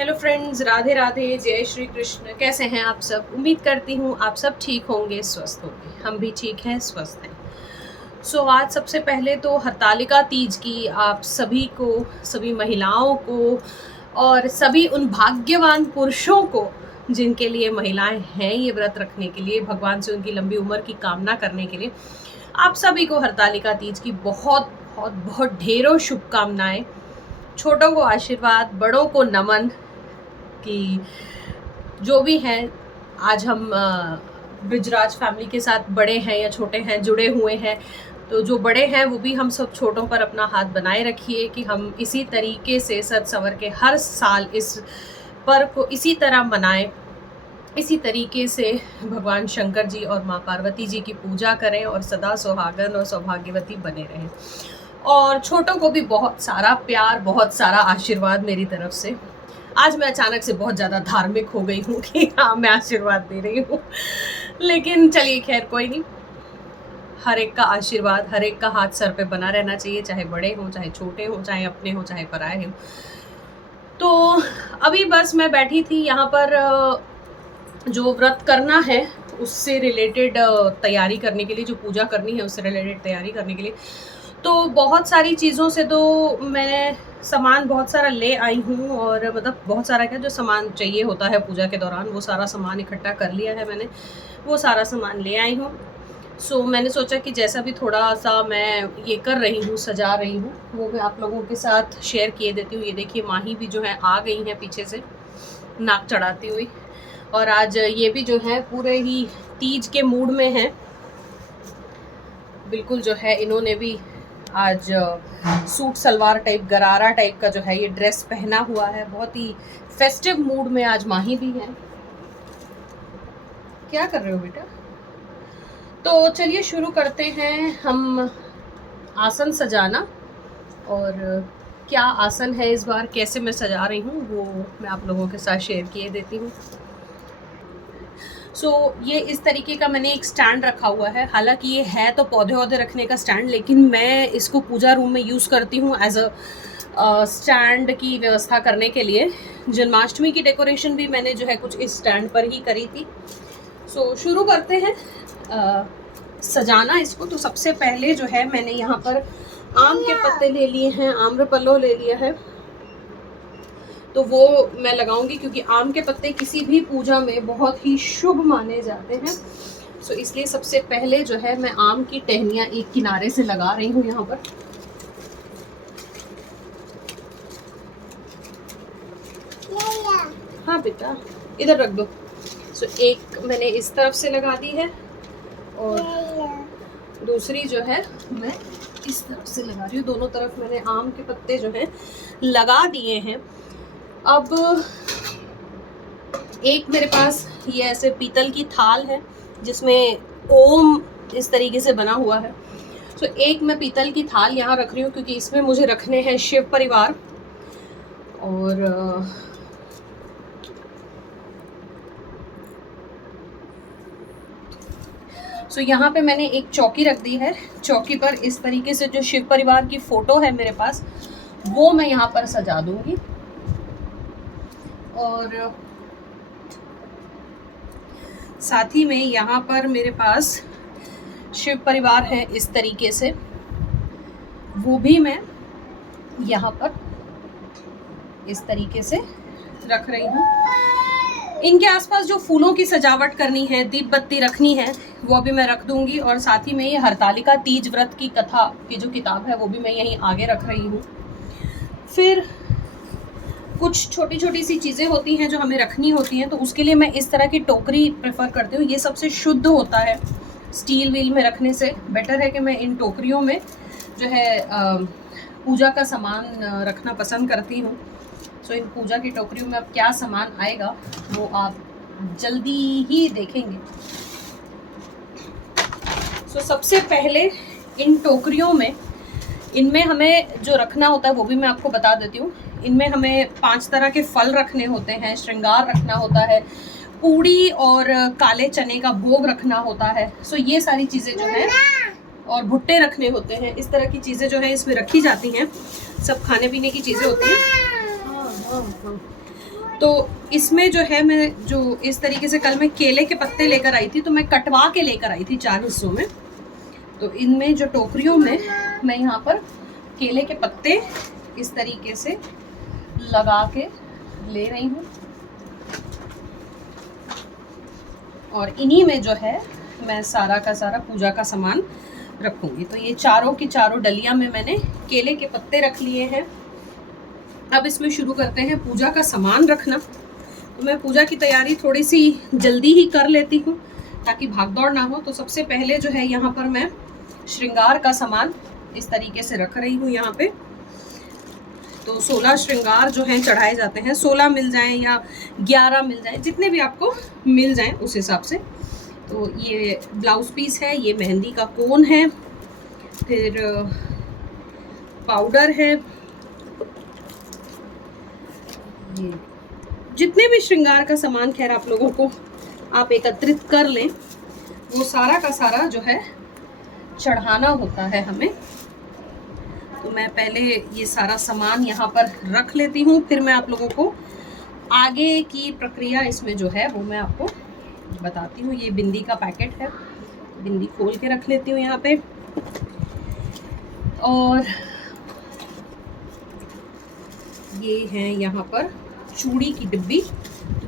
Hello friends, Radhe Radhe, जय श्री कृष्ण। कैसे हैं आप सब? उम्मीद करती हूँ आप सब ठीक होंगे, स्वस्थ होंगे। हम भी ठीक हैं, स्वस्थ हैं। आज सबसे पहले तो हरतालिका तीज की आप सभी को, सभी महिलाओं को और सभी उन भाग्यवान पुरुषों को जिनके लिए महिलाएं हैं ये व्रत रखने के लिए, भगवान से उनकी लंबी उम्र की कामना करने के लिए, आप सभी को हरतालिका तीज की बहुत बहुत बहुत ढेरों शुभकामनाएं। छोटों को आशीर्वाद, बड़ों को नमन कि जो भी हैं, आज हम ब्रिजराज फैमिली के साथ बड़े हैं या छोटे हैं, जुड़े हुए हैं, तो जो बड़े हैं वो भी हम सब छोटों पर अपना हाथ बनाए रखिए कि हम इसी तरीके से सज संवर के हर साल इस पर्व को इसी तरह मनाएं, इसी तरीके से भगवान शंकर जी और माँ पार्वती जी की पूजा करें और सदा सुहागन और सौभाग्यवती बने रहें। और छोटों को भी बहुत सारा प्यार, बहुत सारा आशीर्वाद मेरी तरफ से। आज मैं अचानक से बहुत ज़्यादा धार्मिक हो गई हूँ कि हाँ, मैं आशीर्वाद दे रही हूँ, लेकिन चलिए खैर कोई नहीं। हर एक का आशीर्वाद, हर एक का हाथ सर पे बना रहना चाहिए, चाहे बड़े हों, चाहे छोटे हों, चाहे अपने हों, चाहे पराए हों। तो अभी बस मैं बैठी थी यहाँ पर, जो व्रत करना है उससे रिलेटेड तैयारी करने के लिए, जो पूजा करनी है उससे रिलेटेड तैयारी करने के लिए, तो बहुत सारी चीज़ों से तो मैं सामान बहुत सारा ले आई हूँ। और मतलब बहुत सारा क्या, जो सामान चाहिए होता है पूजा के दौरान वो सारा सामान इकट्ठा कर लिया है मैंने, वो सारा सामान ले आई हूँ। मैंने सोचा कि जैसा भी थोड़ा सा मैं ये कर रही हूँ, सजा रही हूँ, वो मैं आप लोगों के साथ शेयर किए देती हूँ। ये देखिए, माही भी जो है आ गई हैं पीछे से नाक चढ़ाती हुई, और आज ये भी जो है पूरे ही तीज के मूड में है। बिल्कुल जो है इन्होंने भी आज सूट सलवार टाइप, गरारा टाइप का जो है ये ड्रेस पहना हुआ है। बहुत ही फेस्टिव मूड में आज माही भी है। क्या कर रहे हो बेटा? तो चलिए शुरू करते हैं हम आसन सजाना। और क्या आसन है इस बार, कैसे मैं सजा रही हूँ, वो मैं आप लोगों के साथ शेयर किए देती हूँ। ये इस तरीके का मैंने एक स्टैंड रखा हुआ है। हालांकि ये है तो पौधे वौधे रखने का स्टैंड, लेकिन मैं इसको पूजा रूम में यूज़ करती हूँ एज अ स्टैंड की व्यवस्था करने के लिए। जन्माष्टमी की डेकोरेशन भी मैंने जो है कुछ इस स्टैंड पर ही करी थी। शुरू करते हैं सजाना इसको। तो सबसे पहले जो है मैंने यहाँ पर आम के पत्ते ले लिए हैं, आम्रपल्लो ले लिया है, तो वो मैं लगाऊंगी क्योंकि आम के पत्ते किसी भी पूजा में बहुत ही शुभ माने जाते हैं। इसलिए सबसे पहले जो है मैं आम की टहनियाँ एक किनारे से लगा रही हूँ यहाँ पर। हाँ बेटा, इधर रख दो। एक मैंने इस तरफ से लगा दी है और दूसरी जो है मैं इस तरफ से लगा रही हूँ। दोनों तरफ मैंने आम के पत्ते जो है लगा दिए हैं। अब एक मेरे पास ये ऐसे पीतल की थाल है जिसमें ओम इस तरीके से बना हुआ है। एक मैं पीतल की थाल यहाँ रख रही हूँ क्योंकि इसमें मुझे रखने हैं शिव परिवार। और यहाँ पे मैंने एक चौकी रख दी है। चौकी पर इस तरीके से जो शिव परिवार की फोटो है मेरे पास, वो मैं यहाँ पर सजा दूंगी। और साथ ही में यहाँ पर मेरे पास शिव परिवार है इस तरीके से, वो भी मैं यहाँ पर इस तरीके से रख रही हूँ। इनके आसपास जो फूलों की सजावट करनी है, दीप बत्ती रखनी है, वो भी मैं रख दूंगी। और साथ ही में ये हरतालिका तीज व्रत की कथा की जो किताब है वो भी मैं यहीं आगे रख रही हूँ। फिर कुछ छोटी छोटी सी चीज़ें होती हैं जो हमें रखनी होती हैं, तो उसके लिए मैं इस तरह की टोकरी प्रेफर करती हूँ। ये सबसे शुद्ध होता है, स्टील व्हील में रखने से बेटर है कि मैं इन टोकरियों में जो है पूजा का सामान रखना पसंद करती हूँ। इन पूजा की टोकरियों में अब क्या सामान आएगा वो आप जल्दी ही देखेंगे। सबसे पहले इन टोकरियों में, इनमें हमें जो रखना होता है वो भी मैं आपको बता देती हूँ। इनमें हमें 5 तरह के फल रखने होते हैं, श्रृंगार रखना होता है, पूड़ी और काले चने का भोग रखना होता है। ये सारी चीज़ें जो है, और भुट्टे रखने होते हैं। इस तरह की चीज़ें जो है इसमें रखी जाती हैं। सब खाने पीने की चीज़ें होती हैं। तो इसमें जो है, मैं जो इस तरीके से कल मैं केले के पत्ते लेकर आई थी, तो मैं कटवा के लेकर आई थी 4 हिस्सों में। तो इनमें जो टोकरियों में मैं यहाँ पर केले के पत्ते इस तरीके से लगा के ले रही हूँ, और इन्हीं में जो है मैं सारा का सारा पूजा का सामान रखूँगी। तो ये चारों की चारों डलिया में मैंने केले के पत्ते रख लिए हैं। अब इसमें शुरू करते हैं पूजा का सामान रखना। तो मैं पूजा की तैयारी थोड़ी सी जल्दी ही कर लेती हूँ ताकि भागदौड़ ना हो। तो सबसे पहले जो है यहाँ पर मैं श्रृंगार का सामान इस तरीके से रख रही हूँ यहाँ पे। तो 16 श्रृंगार जो हैं चढ़ाए जाते हैं, 16 मिल जाएं या 11 मिल जाएं, जितने भी आपको मिल जाएं उस हिसाब से। तो ये ब्लाउज पीस है, ये मेहंदी का कोन है, फिर पाउडर है, ये जितने भी श्रृंगार का सामान खैर आप लोगों को आप एकत्रित कर लें, वो सारा का सारा जो है चढ़ाना होता है हमें। तो मैं पहले ये सारा सामान यहाँ पर रख लेती हूँ, फिर मैं आप लोगों को आगे की प्रक्रिया इसमें जो है वो मैं आपको बताती हूँ। ये बिंदी का पैकेट है, बिंदी खोल के रख लेती हूँ यहाँ पे। और ये है यहाँ पर चूड़ी की डिब्बी।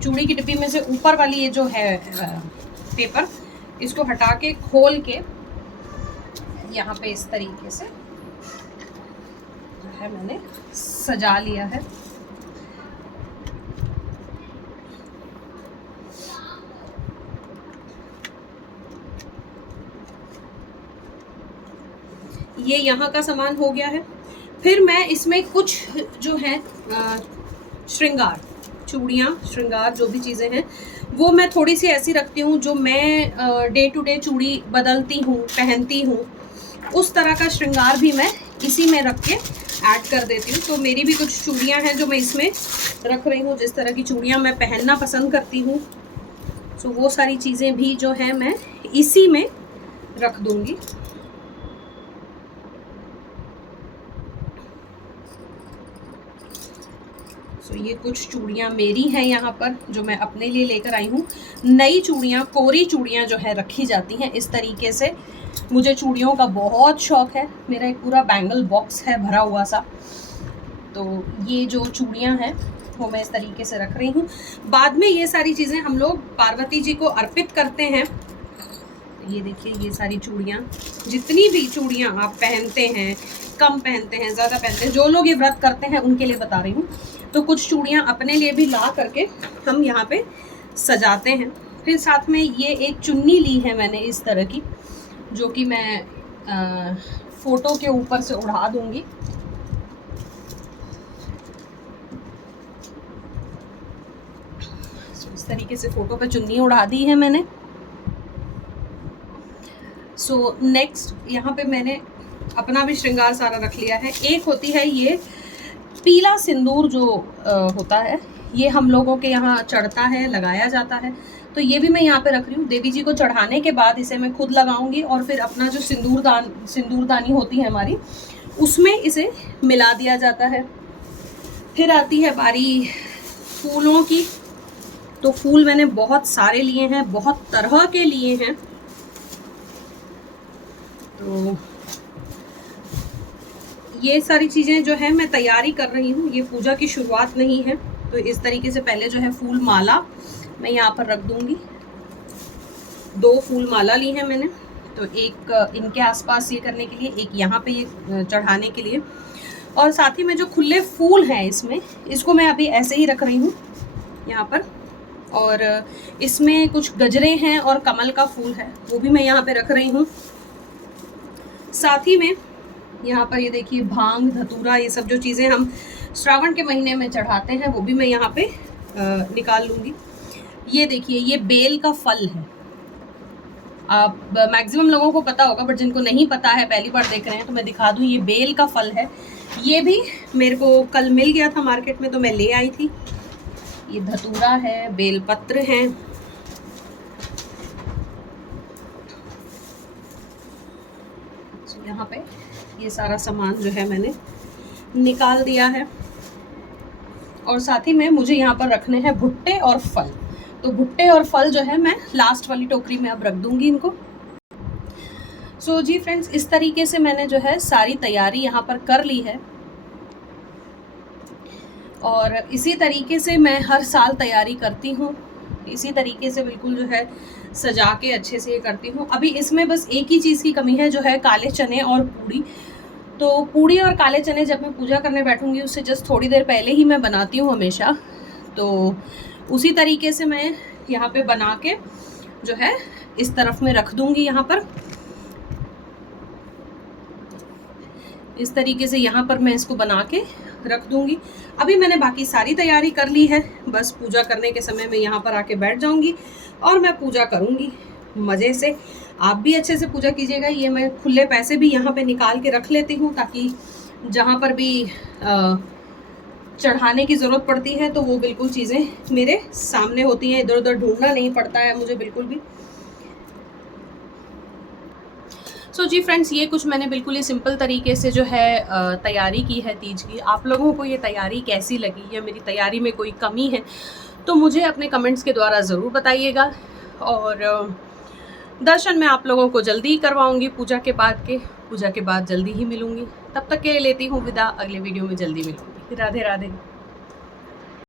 चूड़ी की डिब्बी में से ऊपर वाली ये जो है पेपर, इसको हटा के खोल के यहाँ पे इस तरीके से जो है मैंने सजा लिया है। ये यहाँ का सामान हो गया है। फिर मैं इसमें कुछ जो है श्रृंगार, चूड़ियाँ, श्रृंगार जो भी चीज़ें हैं वो मैं थोड़ी सी ऐसी रखती हूँ जो मैं डे टू डे चूड़ी बदलती हूँ, पहनती हूँ, उस तरह का श्रृंगार भी मैं इसी में रख के ऐड कर देती हूँ। तो मेरी भी कुछ चूड़ियाँ हैं जो मैं इसमें रख रही हूँ, जिस तरह की चूड़ियाँ मैं पहनना पसंद करती हूँ। तो वो सारी चीज़ें भी जो है मैं इसी में रख दूँगी। तो ये कुछ चूड़ियाँ मेरी हैं यहाँ पर जो मैं अपने लिए लेकर आई हूँ। नई चूड़ियाँ, कोरी चूड़ियाँ जो है रखी जाती हैं इस तरीके से। मुझे चूड़ियों का बहुत शौक़ है, मेरा एक पूरा बैंगल बॉक्स है भरा हुआ सा। तो ये जो चूड़ियाँ हैं वो मैं इस तरीके से रख रही हूँ। बाद में ये सारी चीज़ें हम लोग पार्वती जी को अर्पित करते हैं। ये देखिए, ये सारी चूड़ियाँ, जितनी भी चूड़ियाँ आप पहनते हैं, कम पहनते हैं, ज़्यादा पहनते हैं, जो लोग ये व्रत करते हैं उनके लिए बता रही हूँ। तो कुछ चूड़ियाँ अपने लिए भी ला करके हम यहाँ पे सजाते हैं। फिर साथ में ये एक चुन्नी ली है मैंने इस तरह की, जो कि मैं फ़ोटो के ऊपर से उड़ा दूँगी। इस तरीके से फ़ोटो पे चुन्नी उड़ा दी है मैंने। सो नेक्स्ट यहाँ पे मैंने अपना भी श्रृंगार सारा रख लिया है। एक होती है ये पीला सिंदूर जो होता है, ये हम लोगों के यहाँ चढ़ता है, लगाया जाता है। तो ये भी मैं यहाँ पे रख रही हूँ। देवी जी को चढ़ाने के बाद इसे मैं खुद लगाऊंगी और फिर अपना जो सिंदूरदानी होती है हमारी, उसमें इसे मिला दिया जाता है। फिर आती है बारी फूलों की। तो फूल मैंने बहुत सारे लिए हैं, बहुत तरह के लिए हैं। तो ये सारी चीज़ें जो है मैं तैयारी कर रही हूँ, ये पूजा की शुरुआत नहीं है। तो इस तरीके से पहले जो है फूल माला मैं यहाँ पर रख दूँगी। 2 फूल माला ली है मैंने। तो एक इनके आसपास ये करने के लिए, एक यहाँ पे ये चढ़ाने के लिए, और साथ ही में जो खुले फूल हैं इसमें, इसको मैं अभी ऐसे ही रख रही हूँ यहाँ पर। और इसमें कुछ गजरे हैं और कमल का फूल है, वो भी मैं यहाँ पे रख रही हूँ। साथ ही में यहाँ पर ये देखिए भांग, धतूरा, ये सब जो चीज़ें हम श्रावण के महीने में चढ़ाते हैं वो भी मैं यहाँ पे निकाल लूँगी। ये देखिए, ये बेल का फल है। आप मैक्सिमम लोगों को पता होगा, बट जिनको नहीं पता है, पहली बार देख रहे हैं, तो मैं दिखा दूँ। ये बेल का फल है। ये भी मेरे को कल मिल गया था मार्केट में, तो मैं ले आई थी। ये धतूरा है, बेल पत्र हैं। यहाँ पे ये सारा सामान जो है मैंने निकाल दिया है। और साथ ही में मुझे यहाँ पर रखने हैं भुट्टे और फल। तो भुट्टे और फल जो है मैं लास्ट वाली टोकरी में अब रख दूंगी इनको। सो जी फ्रेंड्स, इस तरीके से मैंने जो है सारी तैयारी यहाँ पर कर ली है और इसी तरीके से मैं हर साल तैयारी करती हूँ। इसी तरीके से बिल्कुल जो है सजा के अच्छे से ये करती हूँ। अभी इसमें बस एक ही चीज़ की कमी है, जो है काले चने और पूड़ी। तो पूड़ी और काले चने जब मैं पूजा करने बैठूंगी उससे जस्ट थोड़ी देर पहले ही मैं बनाती हूँ हमेशा। तो उसी तरीके से मैं यहाँ पे बना के जो है इस तरफ में रख दूंगी। यहाँ पर इस तरीके से यहाँ पर मैं इसको बना के रख दूंगी। अभी मैंने बाकी सारी तैयारी कर ली है, बस पूजा करने के समय मैं यहाँ पर आके बैठ जाऊंगी और मैं पूजा करूंगी मज़े से। आप भी अच्छे से पूजा कीजिएगा। ये मैं खुले पैसे भी यहाँ पे निकाल के रख लेती हूँ ताकि जहाँ पर भी चढ़ाने की ज़रूरत पड़ती है तो वो बिल्कुल चीज़ें मेरे सामने होती हैं, इधर उधर ढूंढना नहीं पड़ता है मुझे बिल्कुल भी। सो जी फ्रेंड्स, ये कुछ मैंने बिल्कुल ही सिंपल तरीके से जो है तैयारी की है तीज की। आप लोगों को ये तैयारी कैसी लगी, या मेरी तैयारी में कोई कमी है तो मुझे अपने कमेंट्स के द्वारा ज़रूर बताइएगा। और दर्शन मैं आप लोगों को जल्दी ही करवाऊँगी पूजा के बाद जल्दी ही मिलूँगी। तब तक के लिए लेती हूँ विदा, अगले वीडियो में जल्दी मिलूँगी। राधे राधे।